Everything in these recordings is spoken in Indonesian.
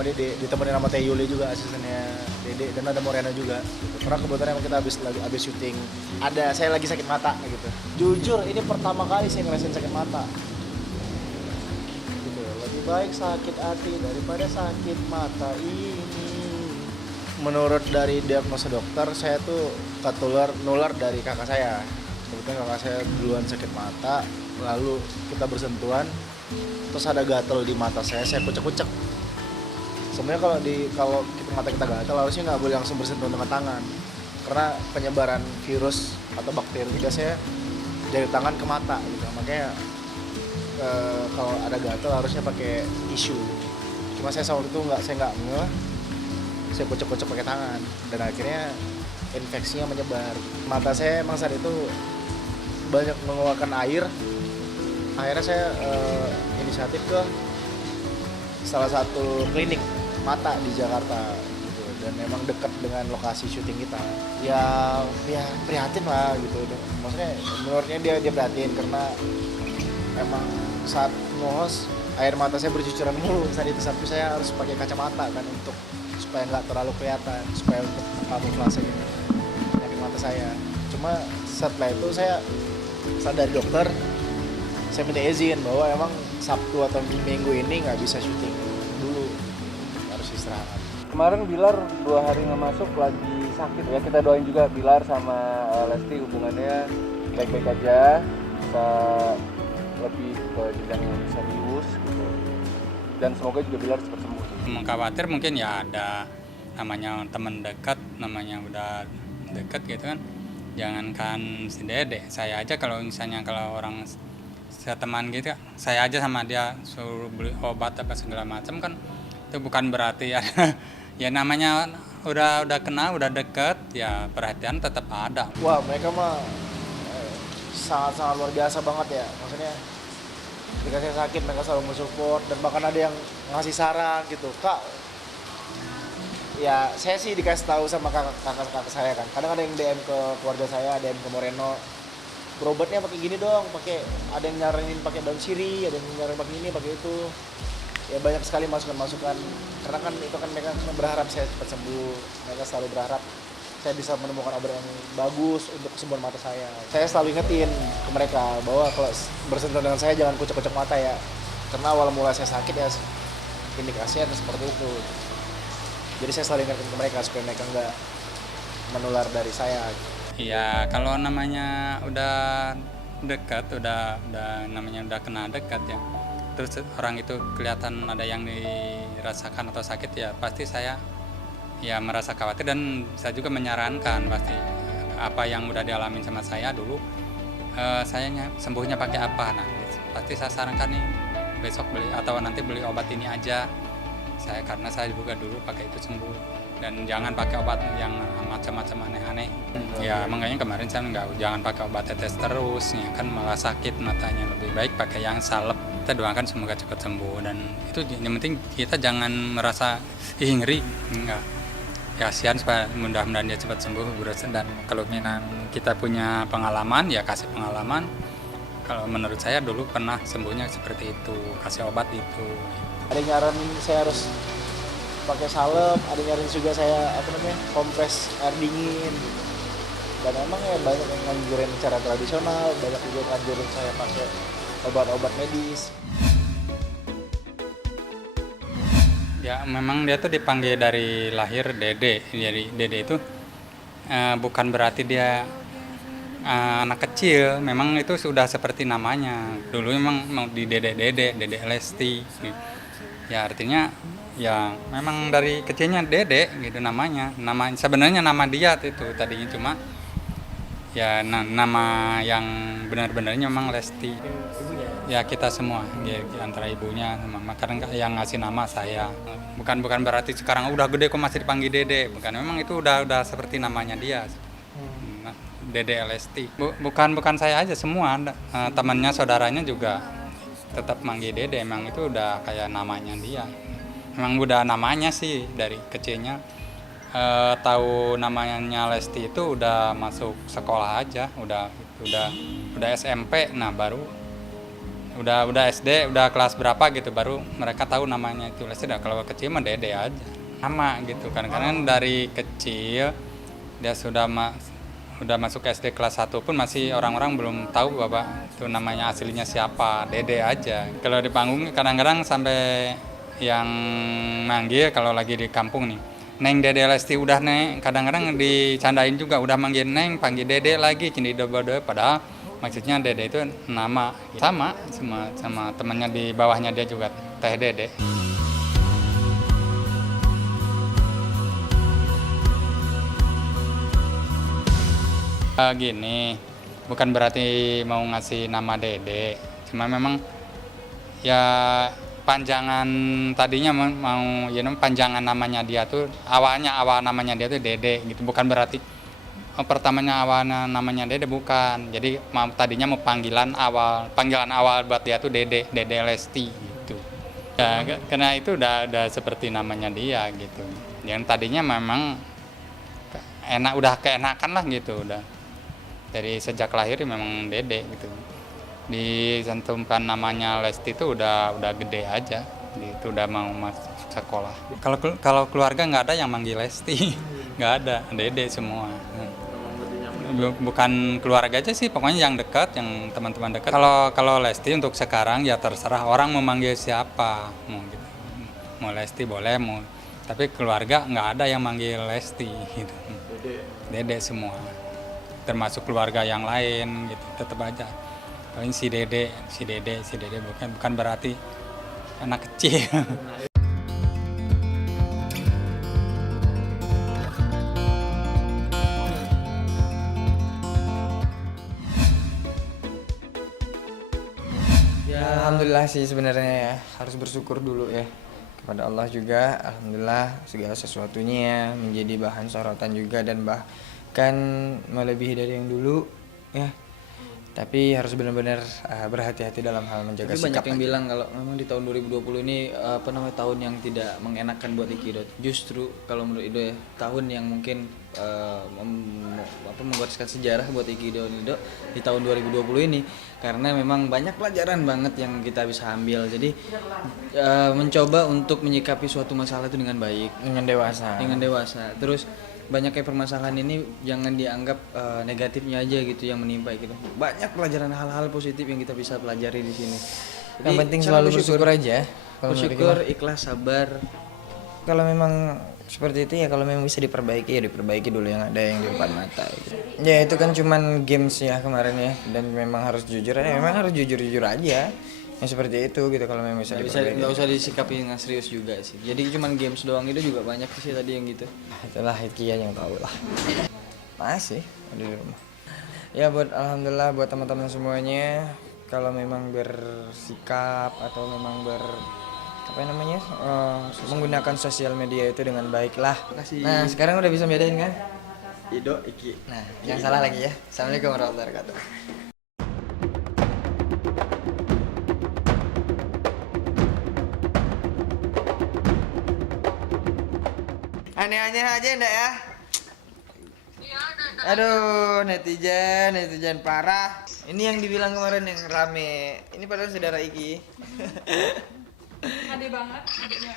sama Dede, ditemenin sama Teh Yuli juga asistennya Dede, dan ada Moreno juga gitu. Karena kebetulan emang kita habis syuting, saya lagi sakit mata gitu. Jujur ini pertama kali saya ngerasain sakit mata gitu. Lebih baik sakit hati daripada sakit mata ini. Menurut dari diagnosa dokter, saya tuh nular dari kakak saya. Kebetulan kakak saya duluan sakit mata, lalu kita bersentuhan, terus ada gatal di mata saya kucek-kucek. Sebenarnya kalau mata kita gatal harusnya nggak boleh langsung bersentuhan dengan tangan, karena penyebaran virus atau bakteri biasanya dari tangan ke mata gitu. Makanya kalau ada gatal harusnya pakai tisu. Cuma saya waktu itu saya nggak ngeh, saya kocok-kocok pakai tangan, dan akhirnya infeksinya menyebar. Mata saya emang saat itu banyak mengeluarkan air. Akhirnya saya inisiatif ke salah satu klinik mata di Jakarta gitu, dan memang dekat dengan lokasi syuting kita. Ya prihatin lah gitu. Maksudnya menurutnya dia prihatin karena emang saat ngos air mata saya bercucuran mulu saat itu, sampai saya harus pakai kacamata kan untuk supaya nggak terlalu kelihatan, supaya untuk kamuflase penyakit mata saya. Cuma setelah itu saya dari dokter, saya minta izin bahwa emang Sabtu atau Minggu ini nggak bisa syuting dulu, harus istirahat. Kemarin Bilar 2 hari nggak masuk lagi sakit ya, kita doain juga Bilar sama Lesti hubungannya baik-baik aja, bisa lebih ke jenjang yang serius gitu, dan semoga juga Bilar cepat sembuh. Khawatir mungkin ya ada namanya teman dekat, namanya udah dekat gitu kan. Jangankan si Dede, saya aja kalau orang teman gitu, saya aja sama dia suruh beli obat apa segala macam kan, itu bukan berarti ya ya namanya udah kenal, udah deket, ya perhatian tetap ada. Wah, mereka mah sangat luar biasa banget ya. Maksudnya ketika saya sakit mereka selalu mensupport, dan bahkan ada yang ngasih saran gitu. Kak, ya saya sih dikasih tahu sama kakak saya kan. Kadang ada yang DM ke keluarga saya, DM ke Moreno, berobatnya pakai gini dong, ada yang nyaranin pakai daun sirih, ada yang nyaranin pakai ini, pakai itu. Ya banyak sekali masukan-masukan, karena kan itu kan mereka berharap saya cepat sembuh. Mereka selalu berharap saya bisa menemukan obat yang bagus untuk kesembuhan mata saya. Saya selalu ingetin ke mereka bahwa kalau bersentuhan dengan saya jangan kucek-kucek mata ya, karena awal mula saya sakit ya indikasinya seperti itu. Jadi saya selalu ingetin ke mereka supaya mereka nggak menular dari saya. Iya, kalau namanya udah dekat, udah namanya udah kena dekat ya, terus orang itu kelihatan ada yang dirasakan atau sakit, ya pasti saya ya merasa khawatir, dan saya juga menyarankan pasti apa yang udah dialamin sama saya dulu, sayanya sembuhnya pakai apa. Nah, pasti saya sarankan nih besok beli atau nanti beli obat ini aja. Karena saya juga dulu pakai itu sembuh, dan jangan pakai obat yang macam-macam aneh-aneh. Ya makanya kemarin saya jangan pakai obat tetes terus, ya kan malah sakit matanya. Lebih baik pakai yang salep. Kita doakan semoga cepat sembuh, dan itu yang penting kita jangan merasa ngeri, enggak. Ya kasihan, supaya mudah-mudahan dia cepat sembuh, dan kalau kita punya pengalaman ya kasih pengalaman. Kalau menurut saya dulu pernah sembuhnya seperti itu, kasih obat itu. Ada yang nyaranin saya harus pakai salep, ada yang nyaranin juga saya kompres air dingin gitu. Dan emang ya banyak yang nganjurin cara tradisional, banyak juga nganjurin saya pakai obat-obat medis. Ya memang dia tuh dipanggil dari lahir Dede. Jadi Dede itu bukan berarti dia anak kecil, memang itu sudah seperti namanya. Dulu memang mau di Dede Lesti. Ya artinya ya memang dari kecilnya Dede gitu namanya. Sebenarnya nama dia itu tadinya, cuma ya nama yang benar-benarnya memang Lesti. Ya kita semua, ya, antara ibunya sama mama, kadang yang ngasih nama saya. Bukan berarti sekarang udah gede kok masih dipanggil Dede. Bukan, memang itu udah seperti namanya dia. Dede Lesti. Bukan saya aja, semua temannya, saudaranya juga tetap manggil Dede. Emang itu udah kayak namanya dia. Emang udah namanya sih dari kecilnya. Tahu namanya Lesti itu udah masuk sekolah aja, udah SMP, nah baru udah SD udah kelas berapa gitu baru mereka tahu namanya itu Lesti. Kalau kecil mah Dede aja sama gitu kan, karena dari kecil dia udah masuk SD kelas 1 pun masih orang-orang belum tahu bapak itu namanya aslinya siapa, Dede aja. Kalau di panggung kadang-kadang sampai yang manggil kalau lagi di kampung nih, Neng Dede Lesti udah Neng, kadang-kadang dicandain juga udah manggil Neng panggil Dede lagi cindi doba-doba, padahal maksudnya Dede itu nama sama temannya di bawahnya dia juga Teh Dede. Gini, bukan berarti mau ngasih nama Dede, cuma memang ya panjangan tadinya mau ya panjangan namanya dia tuh awal namanya dia tuh Dede gitu, bukan berarti pertamanya awalnya namanya Dede, bukan. Jadi tadinya mau panggilan awal buat dia tuh Dede Lesti gitu. Ya, karena itu udah seperti namanya dia gitu. Yang tadinya memang udah keenakan lah gitu, udah dari sejak lahir memang Dede gitu. Dicantumkan namanya Lesti itu udah gede aja, itu udah mau masuk sekolah. Kalau keluarga nggak ada yang manggil Lesti, nggak ada, Dede semua. Bukan keluarga aja sih, pokoknya yang dekat, yang teman-teman dekat. Kalau Lesti untuk sekarang ya terserah orang mau manggil siapa, mau Lesti boleh, tapi keluarga nggak ada yang manggil Lesti gitu. Dede semua, termasuk keluarga yang lain gitu, tetap aja paling si Dede bukan berarti anak kecil. Ya, alhamdulillah sih sebenarnya ya, harus bersyukur dulu ya kepada Allah juga. Alhamdulillah segala sesuatunya menjadi bahan sorotan juga dan bahkan melebihi dari yang dulu ya. Tapi harus benar-benar berhati-hati dalam hal menjaga Tapi sikap. banyak yang bilang kalau memang di tahun 2020 ini tahun yang tidak mengenakan buat Ikido. Justru kalau menurut Ido ya, tahun yang mungkin menggoreskan sejarah buat Ikido Ido di tahun 2020 ini, karena memang banyak pelajaran banget yang kita bisa ambil. Jadi mencoba untuk menyikapi suatu masalah itu dengan baik, dengan dewasa. Terus banyaknya permasalahan ini jangan dianggap negatifnya aja gitu yang menimpa gitu. Banyak pelajaran hal-hal positif yang kita bisa pelajari di sini. Yang penting selalu bersyukur aja. Bersyukur, ikhlas, sabar. Kalau memang seperti itu ya, kalau memang bisa diperbaiki ya diperbaiki dulu yang ada yang di depan mata gitu. Ya itu kan cuman games ya kemarin ya, dan memang harus jujur ya, memang harus jujur aja. Yang seperti itu gitu, kalau memang bisa diperbaiki. Nggak usah disikapi dengan serius juga sih. Jadi cuman games doang itu juga banyak sih tadi yang gitu. Itulah Kia yang tahu lah. Masih ada di rumah. Ya alhamdulillah buat teman-teman semuanya, kalau memang bersikap atau memang menggunakan sosial media itu dengan baik lah. Nah sekarang udah bisa bedain kan? Ido, Iki. Nah jangan salah lagi ya. Assalamualaikum warahmatullahi wabarakatuh. Aneh-aneh aja enggak ya? Aduh, netizen parah. Ini yang dibilang kemarin yang rame. Ini padahal saudara Iki. Ade banget adiknya.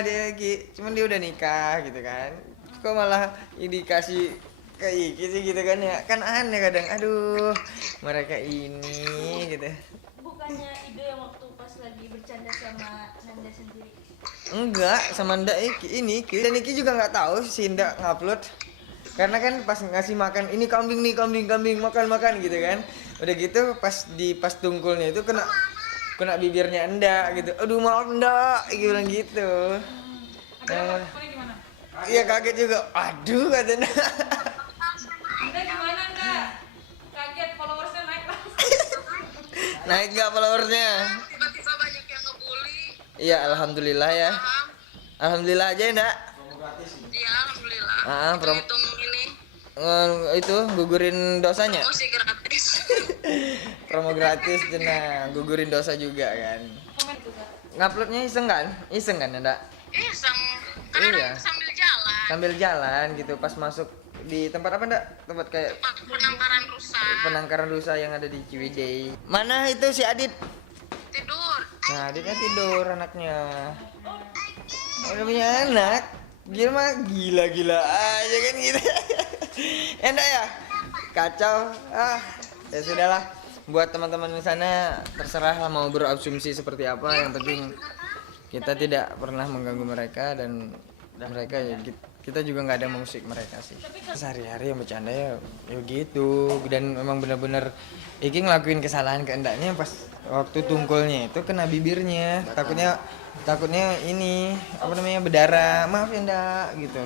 Adik Iki, cuman dia udah nikah gitu kan. Kok malah dikasih ke Iki sih gitu kan ya? Kan aneh kadang. Aduh, mereka ini gitu. Bukannya ide yang waktu pas lagi bercanda sama Nanda sendiri. Enggak, sama Nda Iki ini Iki. Dan Iki juga nggak tahu si Nda ngupload. Karena kan pas ngasih makan, ini kambing nih, kambing makan gitu kan. Udah gitu pas dungkulnya itu kena bibirnya Nda gitu. Aduh maaf Nda, Iki bilang gitu. Gimana? Iya kaget juga. Aduh katanya. Anda gimana enggak? Kaget followersnya naik lah. Naik nggak followersnya? Tiba-tiba banyak yang ngebully. Iya alhamdulillah ya. Alhamdulillah aja ya Nda. Ya alhamdulillah. Promo Hitung ini itu gugurin dosanya. promosi gratis. Promo gratis jenah, gugurin dosa juga kan. Nguploadnya iseng kan Nda? Iseng. Karena Iya. sambil jalan. Sambil jalan gitu pas masuk di tempat apa Nda? Tempat kayak Penangkaran rusak. penangkaran rusa yang ada di Ciwidey. Mana itu si Adit? Nah, adiknya tidur anaknya. Udah punya anak. Gila aja kan gitu. Enak ya? Kacau. Ya sudahlah. Buat teman-teman di sana terserah lah mau berasumsi seperti apa. Yang penting kita tidak pernah mengganggu mereka dan mereka ya kita juga nggak ada musik mereka sih. Sehari-hari yang bercanda ya gitu, dan memang benar-benar Iki ngelakuin kesalahan kehendaknya pas waktu tungkulnya itu kena bibirnya, takutnya ini apa namanya berdarah, maaf ya ndak gitu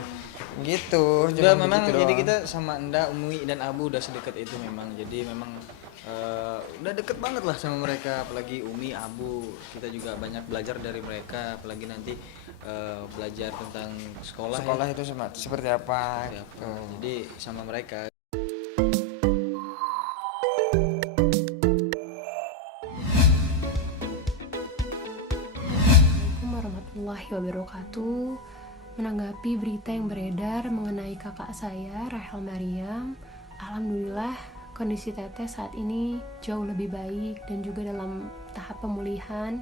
Udah cuma memang begitu jadi doang. kita sama Enda, Umi dan Abu udah sedekat itu memang. Jadi memang udah deket banget lah sama mereka, apalagi Umi, Abu. Kita juga banyak belajar dari mereka, apalagi nanti belajar tentang sekolah ya. Itu seperti apa Ya, gitu. jadi sama mereka. Assalamualaikum warahmatullahi wabarakatuh. Menanggapi berita yang beredar mengenai kakak saya, Rahel Mariam, alhamdulillah kondisi Teteh saat ini jauh lebih baik dan juga dalam tahap pemulihan.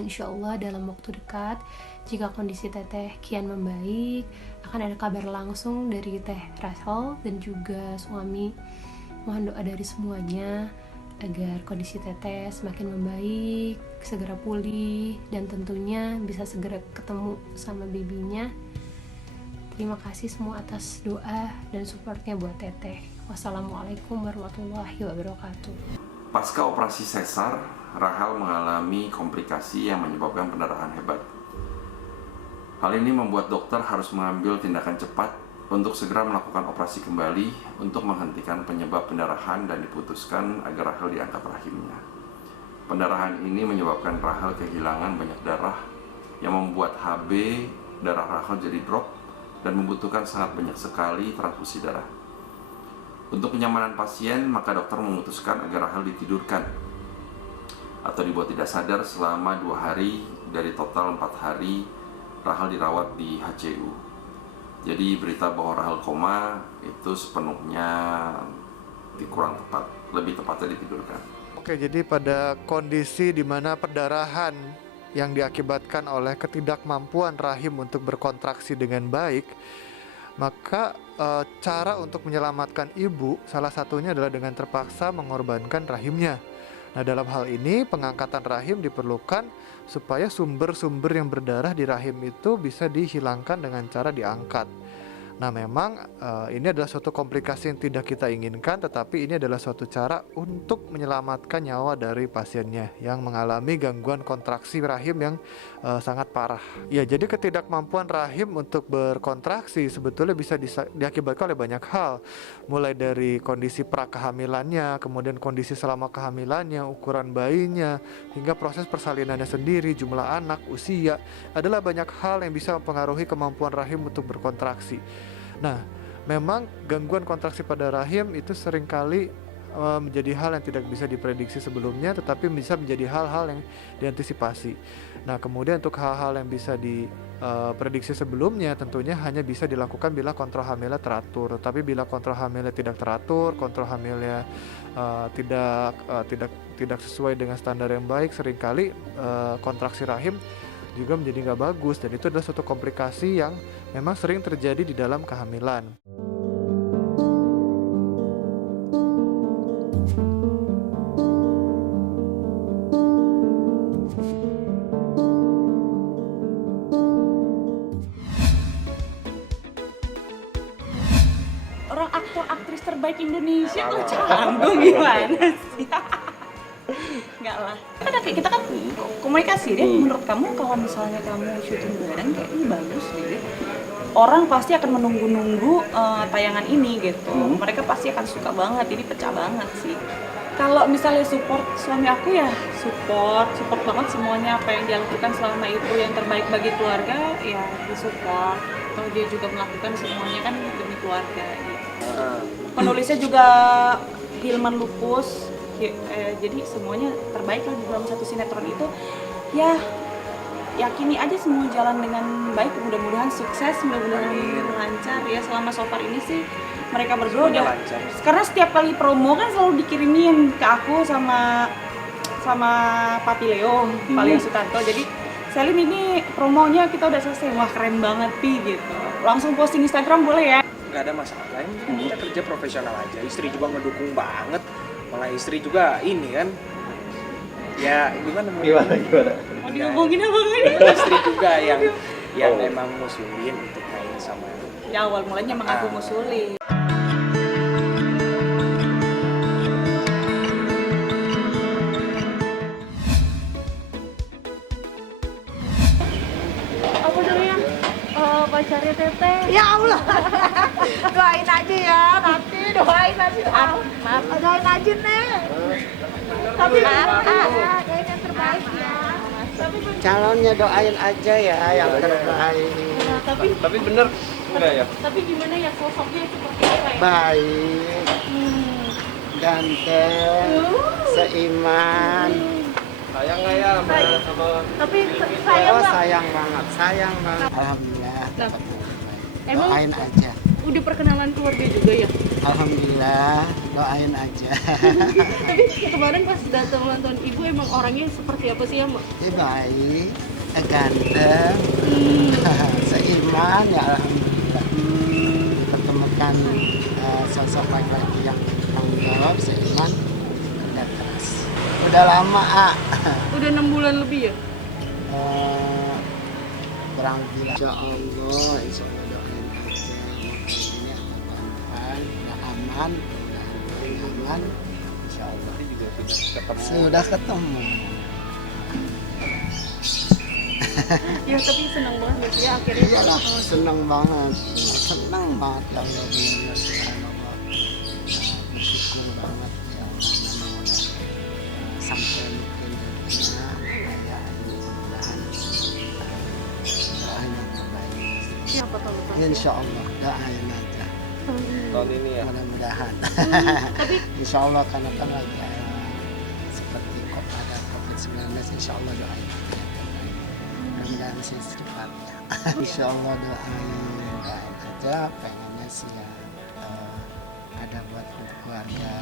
Insya Allah dalam waktu dekat, jika kondisi Teteh kian membaik, akan ada kabar langsung dari Teh Rahel dan juga suami. Mohon doa dari semuanya agar kondisi Teteh semakin membaik, segera pulih, dan tentunya bisa segera ketemu sama babynya. Terima kasih semua atas doa dan supportnya buat Teteh. Wassalamualaikum warahmatullahi wabarakatuh. Pasca operasi sesar, Rahel mengalami komplikasi yang menyebabkan pendarahan hebat. Hal ini membuat dokter harus mengambil tindakan cepat untuk segera melakukan operasi kembali untuk menghentikan penyebab pendarahan dan diputuskan agar Rahel diangkat rahimnya. Pendarahan ini menyebabkan Rahel kehilangan banyak darah yang membuat HB darah Rahel jadi drop dan membutuhkan sangat banyak sekali transfusi darah. Untuk kenyamanan pasien, maka dokter memutuskan agar Rahel ditidurkan atau dibuat tidak sadar selama 2 hari dari total 4 hari Rahel dirawat di HCU. Jadi berita bahwa Rahel koma itu sepenuhnya kurang tepat, lebih tepatnya ditidurkan. Oke, jadi pada kondisi di mana perdarahan yang diakibatkan oleh ketidakmampuan rahim untuk berkontraksi dengan baik, maka cara untuk menyelamatkan ibu salah satunya adalah dengan terpaksa mengorbankan rahimnya. Nah, dalam hal ini pengangkatan rahim diperlukan supaya sumber-sumber yang berdarah di rahim itu bisa dihilangkan dengan cara diangkat. Nah, memang ini adalah suatu komplikasi yang tidak kita inginkan, tetapi ini adalah suatu cara untuk menyelamatkan nyawa dari pasiennya yang mengalami gangguan kontraksi rahim yang sangat parah. Ya, jadi ketidakmampuan rahim untuk berkontraksi sebetulnya bisa diakibatkan oleh banyak hal, mulai dari kondisi prakehamilannya, kemudian kondisi selama kehamilannya, ukuran bayinya, hingga proses persalinannya sendiri, jumlah anak, usia, adalah banyak hal yang bisa mempengaruhi kemampuan rahim untuk berkontraksi. Nah, memang gangguan kontraksi pada rahim itu seringkali menjadi hal yang tidak bisa diprediksi sebelumnya, tetapi bisa menjadi hal-hal yang diantisipasi. Nah, kemudian untuk hal-hal yang bisa diprediksi sebelumnya tentunya hanya bisa dilakukan bila kontrol hamilnya teratur. Tapi bila kontrol hamilnya tidak teratur, kontrol hamilnya tidak sesuai dengan standar yang baik, seringkali kontraksi rahim juga menjadi nggak bagus, dan itu adalah suatu komplikasi yang memang sering terjadi di dalam kehamilan. Orang aktor aktris terbaik Indonesia lo canggung gimana sih? Enggak lah. Kita kan komunikasi deh. Menurut kamu kalau misalnya kamu syuting bareng kayak ini bagus deh. Orang pasti akan menunggu-nunggu tayangan ini gitu. Mereka pasti akan suka banget. Ini pecah banget sih. Kalau misalnya support suami aku ya support banget semuanya apa yang dia lakukan selama itu yang terbaik bagi keluarga ya disupport. Kalau dia juga melakukan semuanya kan demi keluarga gitu. Penulisnya juga Hilman Lupus. Jadi semuanya terbaik lah di dalam satu sinetron itu. Ya yakini aja semua jalan dengan baik, mudah-mudahan sukses, mudah-mudahan lancar ya. Selama so far ini sih mereka berdua udah lancar. Karena setiap kali promo kan selalu dikirimin ke aku sama sama Papi Leo, Pak Leo Sutanto. Jadi Selin ini promonya kita udah selesai. Wah keren banget Pi gitu. Langsung posting Instagram boleh ya? Nggak ada masalah, yang penting kita kerja profesional aja. Istri juga ngedukung banget, malah istri juga ini kan, ya gimana Mau dihubungin apa enggak? istri juga yang emang ngusulin untuk main sama Ya awal mulanya emang aku ngusulin. Apa dulu yang pacarnya Teteh? Ya Allah, doain aja ya, nanti doain aja. Doain aja nih. Tapi doain yang terbaik ya. Calonnya doain aja ya yang terbaik. tapi bener enggak ya? Tapi gimana ya sosoknya seperti apa ya? Baik, ganteng, seiman. Sayang nggak ya sama Tapi Oh sayang banget. Alhamdulillah. Emang Doain aja. udah perkenalan keluarga juga ya? Alhamdulillah, doain aja. Tapi kemarin pas datang ulang tahun ibu emang orangnya seperti apa sih ya Mbak? Baik, ganteng, seiman ya alhamdulillah. Pertemukan sosok laki-laki yang tanggung jawab, seiman, kerja keras. Udah lama, Udah 6 bulan lebih ya? kurang gila. Insya Allah doain aja. Ini ada Tuhan, udah aman, udah nyaman. Insya Allah. Sudah ketemu. Ya tapi senang banget ya akhirnya. Iyalah, senang banget ya Allah, benar subhanallah. Bersyukur banget ya Allah, memang udah sampai mungkin dunia ya mudah-mudahan doain yang terbaik. Siapa tahu? Insya Allah doain aja tahun ini ya? mudah-mudahan. Tapi Insya Allah karena kan lagi seperti ada COVID-19, insya Allah doain aja. Mudah-mudahan sih secepatnya. Insya Allah doain aja, pengennya sih ya ada buat keluarga,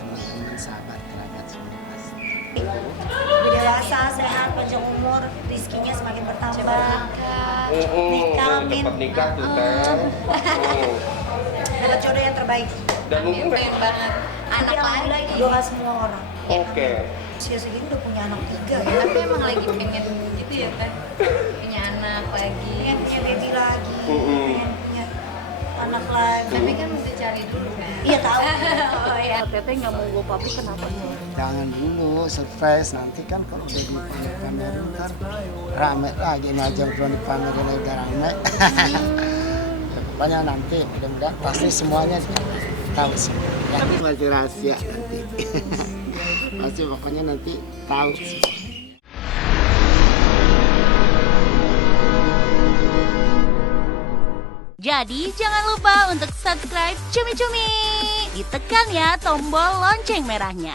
teman-teman, sahabat, kerabat semua pasti. Lebih dewasa, sehat, panjang umur, rizkinya semakin bertambah. Nikah, amin. Cepat nikah tuh teh. Dapat jodoh yang terbaik. Dan mungkin banget. Anak lagi. Doa semua orang. oke. Usia segini udah punya anak 3. Tapi emang lagi pengen gitu ya kan, punya anak lagi, Pengen punya baby lagi. Pengen punya anak lagi. tapi kan mesti cari dulu kan. Iya tahu. Oh ya. Teteh nggak mau gue papi kenapa? Jangan dulu, surprise nanti kan kalau udah dipamerin ntar rame lagi, ini aja belum dipamerin udah rame. Ya, pokoknya nanti mudah-mudahan pasti semuanya tahu semua. Ya, masih rahasia nanti. Pasti pokoknya nanti tahu semua. Jadi jangan lupa untuk subscribe Cumi Cumi. Ditekan ya tombol lonceng merahnya.